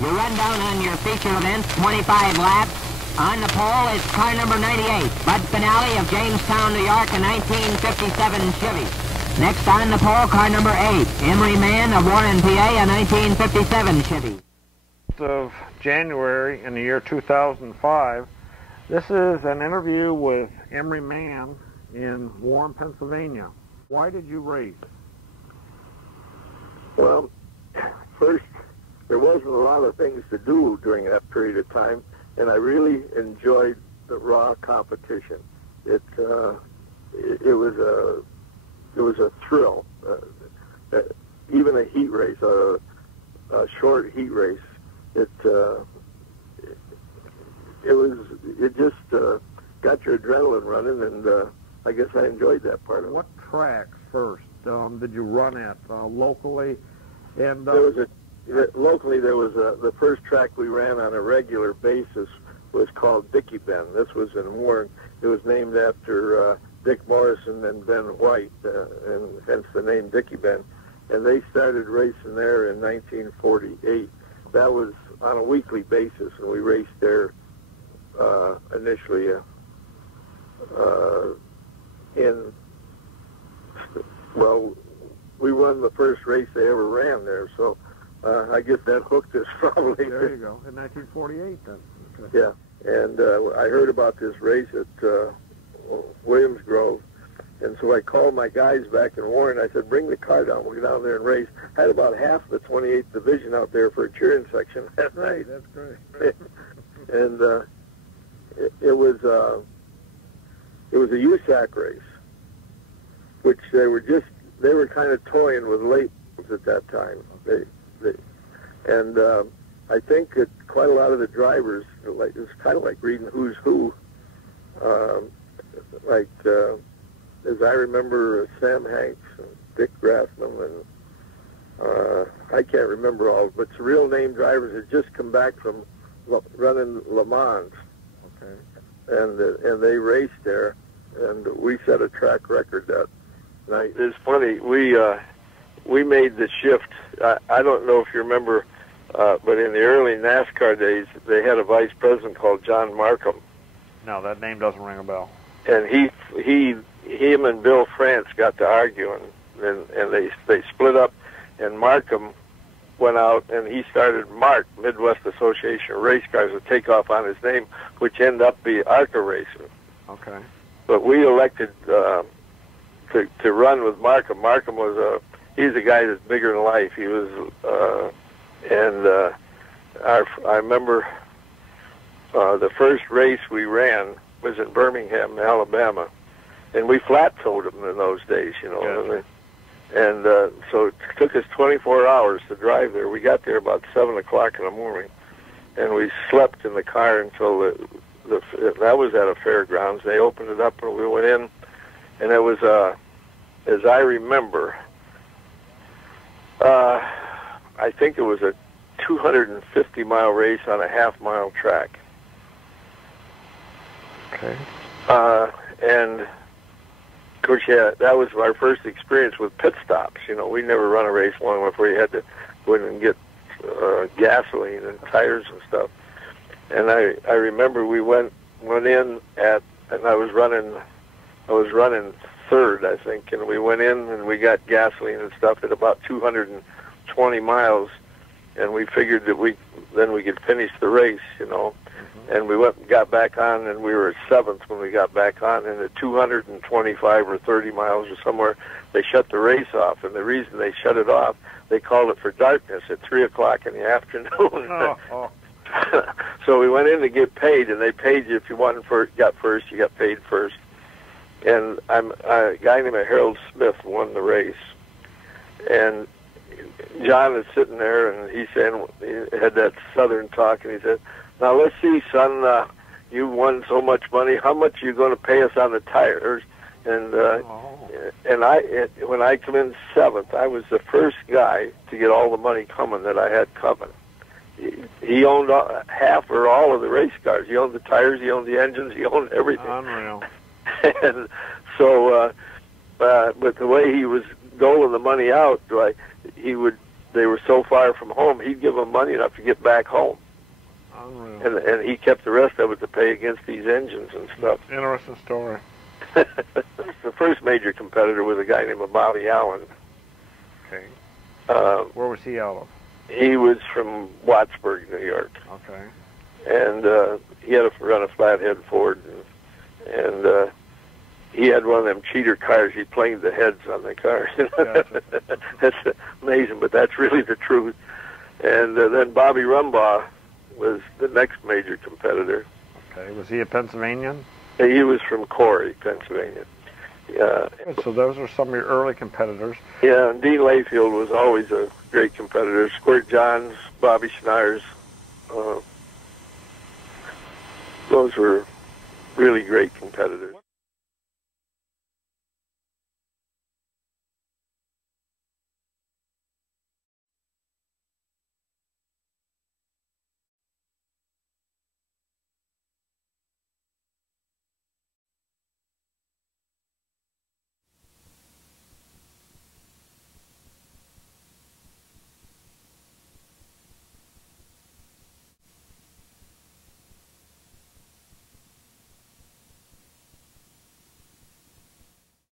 You run down on your feature event, 25 laps. On the pole is car number 98, Bud Finale of Jamestown, New York, a 1957 Chevy. Next on the pole, car number 8, Emory Mahan of Warren, PA, a 1957 Chevy. Of January in the year 2005. This is an interview with Emory Mahan in Warren, Pennsylvania. Why did you race? Well, first, there wasn't a lot of things to do during that period of time, and I really enjoyed the raw competition. It was a thrill. Even a heat race, a short heat race. It just got your adrenaline running, and I guess I enjoyed that part of it. What tracks first did you run at locally? And locally there was the first track we ran on a regular basis was called Dickie Bend. This was in Warren. It was named after Dick Morrison and Ben White, and hence the name Dickie Bend. And they started racing there in 1948. That was on a weekly basis, and we raced there initially we won the first race they ever ran there, so I guess that hooked us probably. There you go, in 1948 then. Okay. Yeah, and I heard about this race at Williams Grove, and so I called my guys back in Warren. I said, bring the car down, we'll get down there and race. I had about half the 28th Division out there for a cheering section that night. That's great. And it was a USAC race, which they were kind of toying with labels at that time. I think that quite a lot of the drivers, it was kind of like reading Who's Who. As I remember, Sam Hanks and Dick Grassman, and I can't remember all, but the real name drivers had just come back from running Le Mans. Okay. And they raced there, and we set a track record that night. It's funny, we made the shift. I don't know if you remember, but in the early NASCAR days, they had a vice president called John Markham. No, that name doesn't ring a bell. And him and Bill France got to arguing, and they split up, and Markham went out and he started MARC, Midwest Association of Race Cars, with takeoff on his name, which ended up being ARCA Racing. Okay. But we elected to run with Markham. Markham was he's a guy that's bigger than life. He was, I remember the first race we ran was in Birmingham, Alabama, and we flat-towed them in those days, you know. Gotcha. And so it took us 24 hours to drive there. We got there about 7 o'clock in the morning, and we slept in the car until that was at a fairgrounds. They opened it up, and we went in, and it was, as I remember, I think it was a 250-mile race on a half-mile track. Okay. And of course, yeah, that was our first experience with pit stops. You know, we never run a race long before you had to go in and get gasoline and tires and stuff. And I remember we went in and I was running third, I think, and we went in and we got gasoline and stuff at about 220 miles, and we figured that we could finish the race, you know. And we went and got back on, and we were at 7th when we got back on, and at 225 or 30 miles or somewhere, they shut the race off. And the reason they shut it off, they called it for darkness at 3 o'clock in the afternoon. So we went in to get paid, and they paid you if you got first, you got paid first. And a guy named Harold Smith won the race. And John is sitting there, and he had that southern talk, and he said, "Now let's see, son, you won so much money. How much are you going to pay us on the tires?" And when I come in 7th, I was the first guy to get all the money coming that I had coming. He owned half or all of the race cars. He owned the tires, he owned the engines, he owned everything. Unreal. And so, but the way he was doling the money out, he would they were so far from home, he'd give them money enough to get back home. Unreal. And he kept the rest of it to pay against these engines and stuff. Interesting story. The first major competitor was a guy named Bobby Allen. Okay. Where was he out of? He was from Wattsburg, New York. Okay. And he had to run a flathead Ford, and he had one of them cheater cars. He planed the heads on the cars. Gotcha. That's amazing, but that's really the truth. And then Bobby Rumbaugh was the next major competitor. Okay. Was he a Pennsylvanian? He was from Corey, Pennsylvania. So those are some of your early competitors. Yeah, and Dean Layfield was always a great competitor. Squirt Johns, Bobby Schneiers. Those were really great competitors.